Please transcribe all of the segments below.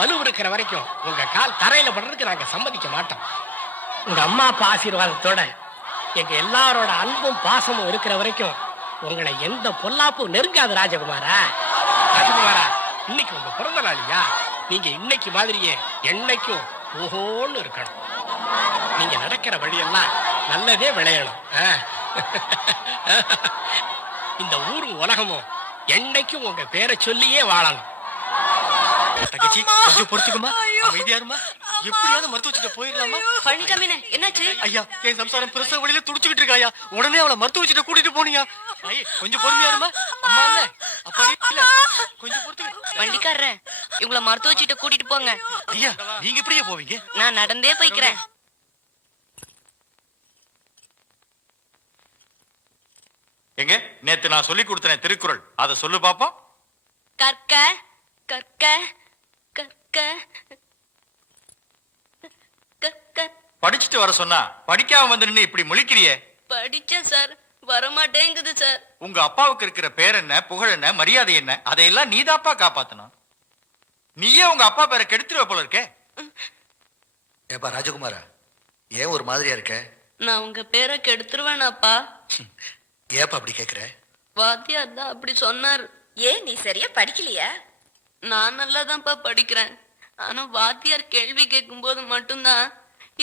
வலு இருக்கிற வரைக்கும் உங்க கால் தரையில படுறதுக்கு நாங்க சம்மதிக்க மாட்டோம். உங்க அம்மா அப்பா ஆசீர்வாதத்தோட எங்க எல்லாரோட அன்பும் பாசமும் இருக்கிற வரைக்கும் உங்களை எந்த பொல்லாப்பும் நெருங்காது ராஜகுமாரா. ராஜகுமாரா, இன்னைக்கு உங்க பிறந்த நாளியா? நீங்க இன்னைக்கு மாதிரியே என்னைக்கும் ஓஹோன்னு இருக்கணும். நீங்க நடக்கிற வழியெல்லாம் நல்லதே விளையணும். இந்த ஊரும் உலகமும் என்னைக்கும் உங்க பேரை சொல்லியே வாழணும். தங்கச்சி கொஞ்சம் பொறுத்துக்குமா, அமைதியாருமா. எப்படியாவது மருத்துவச்சிட்ட போயிடலாமா? பழனிசாமி என்னாச்சு? ஐயா, என் சம்சாரம் பிரசவ வழியில துடிச்சுக்கிட்டு இருக்காயா. உடனே அவளை மருத்துவச்சிட்ட கூட்டிட்டு போனியா? கொஞ்சம் பொறுமையாருமா. அம்மா இல்ல அப்பா இல்ல, கொஞ்சம் பொறுத்து. வண்டிக்காரர், இவங்கள மருத்துவச்சிட்ட கூட்டிட்டு போங்க. ஐயா, நீங்க எப்படியே போவீங்க? நான் நடந்தே போய்க்கிறேன். எங்க நேத்து நான் சொல்லி கொடுத்தேன் திருக்குறள், அதை சொல்லு பாப்போம். கற்க கற்க கற்க கற்க. படிச்சுட்டு வர சொன்னா படிக்காம வந்து நின்னு இப்படி முழிக்கிறியே. படிச்சேன் சார், வரமாட்டேங்குது சார். உங்க அப்பாவுக்கு இருக்கிற பேர் என்ன, புகழ் என்ன, மரியாதை என்ன, அதையெல்லாம் நீதாப்பா காப்பாத்தணும். நீயே உங்க அப்பா பேரை கெடுத்துருவ போல இருக்கே. ஏப்பா ராஜகுமாரா, ஏன் ஒரு மாதிரியா இருக்க? நான் உங்க பேரை கெடுத்துருவேனாப்பா? ஏப்பா அப்படி கேக்குற? வாத்தியார் தான் அப்படி சொன்னார். ஏன் நீ சரியா படிக்கலையா? நான் நல்லாதான்ப்பா படிக்கிறேன். ஆனா வாத்தியார் கேள்வி கேட்கும் போது மட்டும்தான்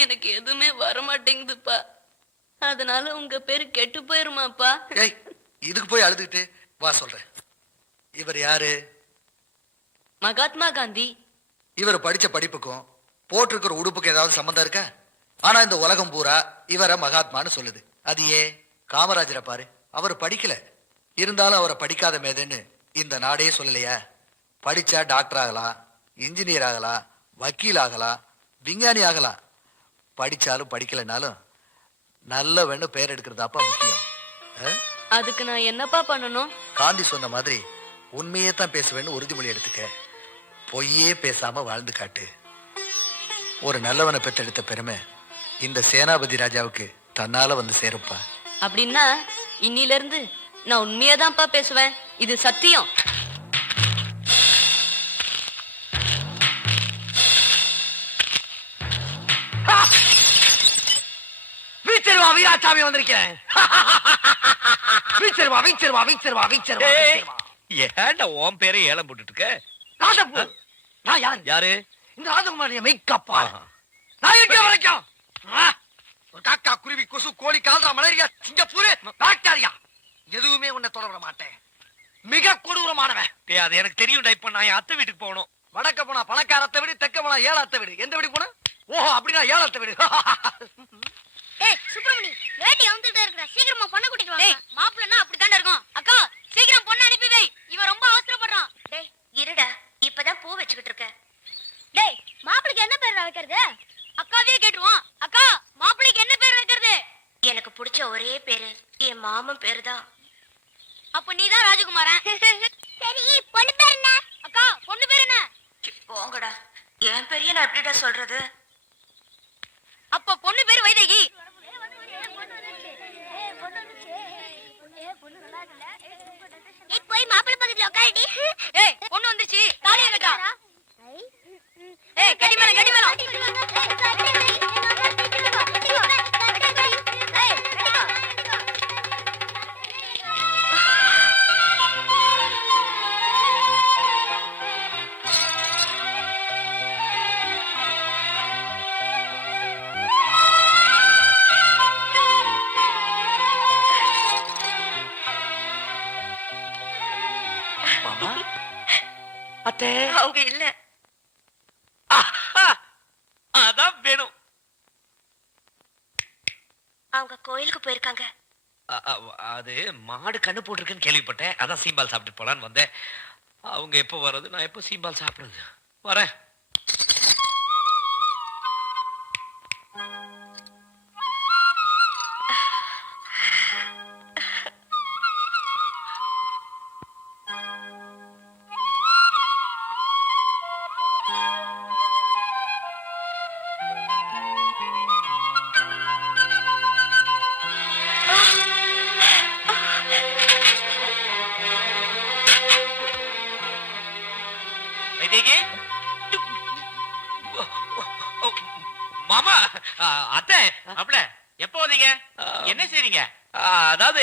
எனக்கு எதுவுமே வரமாட்டேங்குதுப்பா. அதனால உங்க பேரு கெட்டு போயிருமாப்பா? ஏய், இதுக்கு போய் அழுதுகிட்டு வா சொல்றேன். இவர் யாரு? மகாத்மா காந்தி. இவர் படிச்ச படிப்புக்கும் போட்டிருக்கிற உடுப்புக்கு ஏதாவது சம்பந்தம் இருக்கா? ஆனா இந்த உலகம் பூரா இவரை மகாத்மான்னு சொல்லுது. அது ஏன்? காமராஜரை பாரு, அவர் படிக்கல, இருந்தாலும் அவரை படிக்காத மேதன்னு இந்த நாடே சொல்லலையா? படிச்சா டாக்டர் ஆகலாம், இன்ஜினியர் ஆகலாம், வக்கீல் ஆகலாம், விஞ்ஞானி ஆகலாம். படிச்சாலும் படிக்கலைனாலும் நல்லவன்னு பெயர் எடுக்கிறதாப்பா முக்கியம். அதுக்கு நான் என்னப்பா பண்ணணும்? காந்தி சொன்ன மாதிரி உண்மையே தான் பேசுவேன்னு உறுதிமொழி எடுத்துக்க. பொய்யே பேசாம வாழ்ந்து காட்டு. ஒரு நல்லவனை பெற்றெடுத்த பெருமை இந்த சேனாபதி ராஜாவுக்கு தன்னால வந்து சேருப்பா. அப்படின்னா இன்னில இருந்து நான் உண்மையாதான்ப்பா பேசுவேன். இது சத்தியம். வீச்சருவா வீராசாமி வந்திருக்கேன். வீச்சருவா வீச்சருவா வீச்சருவா வீச்சருவா. ஏன்டா உன் பேரை ஏலம் போட்டுட்டு இருக்க? ராஜபு, நான் யாரு? யாரு? இந்த ராஜகுமாரிய மெய்க்காப்பா. நான் இருக்க வரைக்கும் ஒரு காக்கா, குருவி, கொசு, கோழி, கால்ரா, மலேரியா, சிங்கப்பூர், பாக்டீரியா எதுவுமே உன்னை தொட விட மாட்டேன். மிக கொடூரமானவன். அது எனக்கு தெரியும். இப்ப நான் என் அத்தை வீட்டுக்கு போகணும். வடக்க போனா பணக்காரத்தை விடு, தெக்க போனா ஏழாத்த விடு. எந்த வீடு போன? ஓஹோ, அப்படின்னா ஏழாத்த விடு. ஏய் சுப்பிரமணி, லேடி வந்துட்டே இருக்கற, சீக்கிரமா பொண்ணு கூட்டிட்டு வா. டேய், மாப்பிள்ளனா அப்படி தான இருக்கும். அக்கா, சீக்கிரம் பொண்ணு அனுப்பி வை. இவன் ரொம்ப அவசரப்படுறான். டேய் இருடா, இப்பதான் பூ வச்சுக்கிட்டு இருக்க. டேய், மாப்பிளைக்கு என்ன பேர் வைக்கிறது? அக்காவே கேட்டுருவான். அக்கா, மாப்பிளைக்கு என்ன பேர் வைக்கிறது? எனக்கு பிடிச்ச ஒரே பேரு என் மாமன் பேரு தான். அப்ப நீதான் ராஜகுமாரன். சரி, பொண்ணு பேர் என்ன? அக்கா, பொண்ணு பேர் என்ன? போங்கடா, என் பெரிய நான் எப்படிடா சொல்றது? அப்ப பொண்ணு பேர் வைதேகி. போய் மாப்பிள்ளை பக்கத்துல உட்காருடி. ஏய், பொண்ணு வந்துருச்சு, தாலியை கட்டா. ஏய், கட்டி மேல கட்டி மேல. அத்தை, அவங்க இல்ல. அதான் வேணும். அவங்க கோயிலுக்கு போயிருக்காங்க. அது மாடு கண்ணு போட்டிருக்குன்னு கேள்விப்பட்டேன். அதான் சீம்பால் சாப்பிட்டு போலான்னு வந்தேன். அவங்க எப்போ வர்றது, நான் எப்போ சீம்பால் சாப்பிடுறது? வரேன். வைதேகி, அத்தை அப்பல எப்போ வந்தீங்க? என்ன செய்றீங்க? அதாவது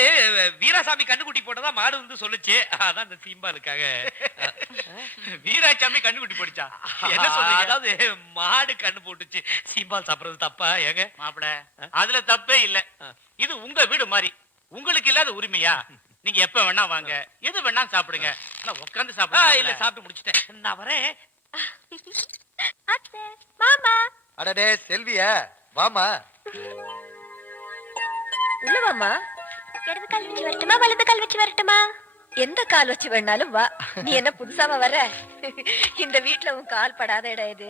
வீராசாமி கண்ணுக்குட்டி போட்டதா மாடு வந்து சொல்லுச்சு, அதான் இந்த சீம்பாலுக்காக. வீராசாமி கண்ணுக்குட்டி போடுச்சா? என்ன சொல்றீங்க? அதாவது மாடு கண்ணு போட்டுச்சு, சீம்பால் சாப்பிடுறது தப்பா ஏங்க? மாப்பிள அதுல தப்பே இல்ல. இது உங்க வீடு மாதிரி, உங்களுக்கு இல்லாத உரிமையா? நீங்க எப்ப வேணா வாங்க, எது வேணா சாப்பிடுங்க. ஆனா உட்கார்ந்து சாப்பிடுங்க. இல்ல சாப்பிட்டு முடிச்சிட்டேன், நான் வரேன். அத்தை மாமா அடடே செல்வியா, வாமா. உள்ள வாமா. இடது கால் வச்சு வரட்டுமா வலது கால் வச்சு வரட்டுமா? எந்த கால் வச்சு வேணாலும் வா. நீ என்ன புதுசாவா வர? இந்த வீட்ல உன் கால் படாத இடம் இது.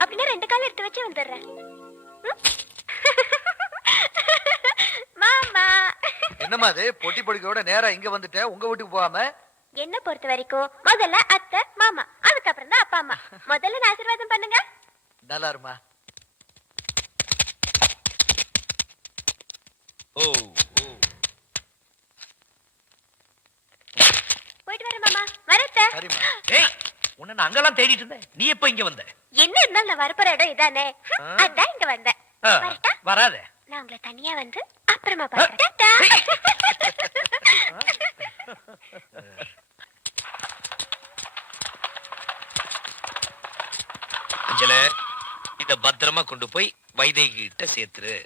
அப்படின்னா 2 கால் எடுத்து வச்சு வந்துடுறேன். மாமா என்னம்மா அது பொட்டி பொடிக்கையோட நேரா இங்க வந்துட்ட, உங்க வீட்டுக்கு போகாம? என்ன பொறுத்த வரைக்கும் முதல்ல அத்தை மாமா, அதுக்கப்புறம் தான் அப்பா அம்மா. முதல்ல ஆசீர்வாதம் பண்ணுங்க. நல்லா இருமா. ஓ போயிட்டு வரேன் மாமா. வரேன். சரிம்மா. ஏய், உன்னை நான் அங்கெல்லாம் தேடிட்டு இருந்தேன், நீ எப்ப இங்க வந்த? என்ன இருந்தாலும் நான் வரப்போற இடம் இதானே, அதான் இங்க வந்தேன். வரட்டா? வராத. நான் உங்களை தனியா வந்து அப்புறமா பார்த்தா. அஞ்சல, இத பத்திரமா கொண்டு போய் வைதேகி கிட்ட சேர்த்துரு.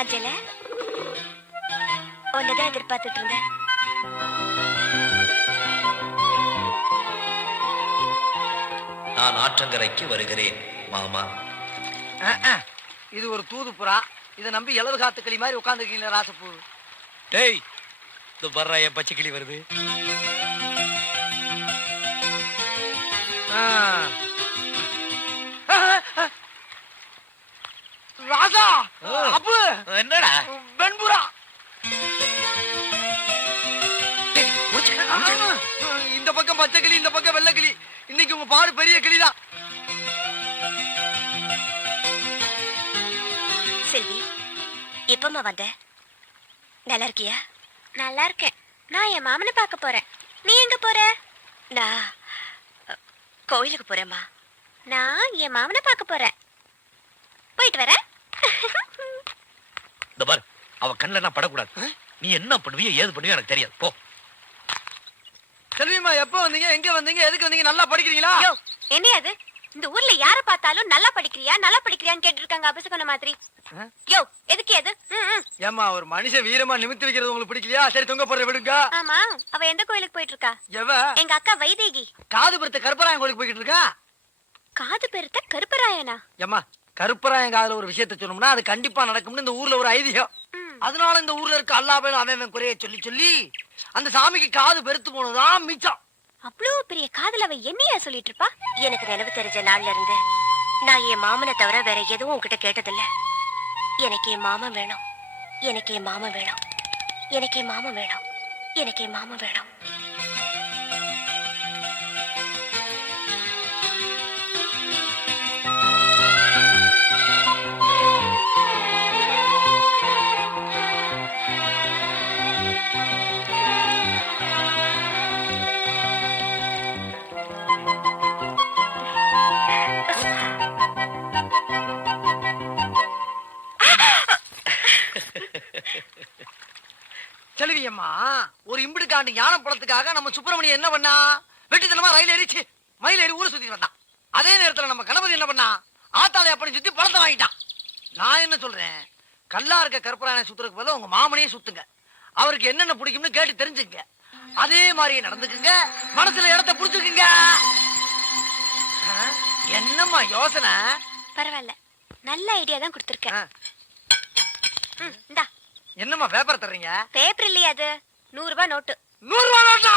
அஞ்சல, உன்னதான் எதிர்பார்த்துட்டு இருந்தேன். நான் ஆற்றங்கரைக்கு வருகிறேன் மாமா. இது ஒரு தூது புறா, இதை நம்பி இளவு காத்து கிளி மாதிரி உட்காந்துருக்கீங்களா ராசப்பூ? டேய், இந்த வர்ற என் பச்சை கிளி வருது. ராசா அப்பு, என்னடா வெண்புறா. இந்த பக்கம் பச்சை கிளி, இந்த பக்கம் வெள்ளை கிளி. இன்னைக்கு உங்க பாடு பெரிய கிளிதான். செல்வி, எப்பமா வந்த? நல்லா இருக்கியா? நல்லா இருக்கேன். நான் என் மாமனை பார்க்க போறேன். நீ எங்க போற? நான் கோயிலுக்கு போறேம்மா. நான் என் மாமனை பார்க்க போறேன். போயிட்டு வரேன். இந்த பாரு, அவ கண்ணுல நான் படக்கூடாது. நீ என்ன பண்ணுவியோ ஏது பண்ணுவியோ எனக்கு தெரியாது, போ. செல்விமா, எப்ப வந்தீங்க, எங்க வந்தீங்க, எதுக்கு வந்தீங்க? நல்லா படிக்கிறீங்களா? யோ, என்ன அது? இந்த ஊர்ல யார பார்த்தாலும் நல்லா படிக்கிறியான்னு கேட்டு இருக்காங்க அபசகன மாதிரி. யோ, எதுக்கு அது? ஏமா, ஒரு மனுஷன் வீரமா நிமித்தி வைக்கிறது உங்களுக்கு பிடிக்கலையா? சரி, தொங்க போடுற விடுங்க. ஆமா, அவ எந்த கோயிலுக்கு போயிட்டு இருக்கா? எவ? எங்க அக்கா வைதேகி. காது பெருத்த கருப்பராயன் கோயிலுக்கு போய்கிட்டு இருக்கா. காது பெருத்த கருப்பராயனா? ஏமா, கருப்பராயன் காதுல ஒரு விஷயத்த சொன்னோம்னா அது கண்டிப்பா நடக்கும்னு இந்த ஊர்ல ஒரு ஐதீகம். அதனால இந்த ஊர்ல இருக்க அல்லா பேரும் அவன் குறைய சொல்லி சொல்லி அந்த சாமிக்கு காது பெருத்து போனதுதான் மிச்சம். அவ்வளவு பெரிய காதல அவ என்னையா சொல்லிட்டு இருப்பா? எனக்கு நினைவு தெரிஞ்ச நாள்ல இருந்து நான் என் மாமனை தவிர வேற எதுவும் உன்கிட்ட கேட்டதில்ல. எனக்கு என் மாமன் வேணும், எனக்கு என் மாமன் வேணும், எனக்கு என் மாமன் வேணும், எனக்கு என் மாமன் வேணும். செல்வியம்மா, ஒரு இம்பிடுக்காண்டு ஞான படத்துக்காக நம்ம சுப்பிரமணியம் என்ன பண்ணா? வெட்டித்தனமா ரயில் ஏறிச்சு மயில் ஏறி ஊரை சுத்தி வந்தான். அதே நேரத்துல நம்ம கணபதி என்ன பண்ணா? ஆத்தாளை அப்படி சுத்தி பழத்தை வாங்கிட்டான். நான் என்ன சொல்றேன், கல்லா இருக்க கருப்பராயனை சுத்துறதுக்கு பதிலா உங்க மாமனையே சுத்துங்க. அவருக்கு என்னென்ன பிடிக்கும்னு கேட்டு தெரிஞ்சுங்க. அதே மாதிரியே நடந்துக்குங்க, மனசுல இடத்த புடிச்சுக்குங்க. என்னம்மா யோசனை? பரவாயில்ல, நல்ல ஐடியா தான் கொடுத்திருக்கேன். இந்தா. என்னம்மா பேப்பர் தர்றீங்க? பேப்பர் இல்லையா அது? 100 ரூபாய் நோட்டு. 100 ரூபாய் நோட்டா?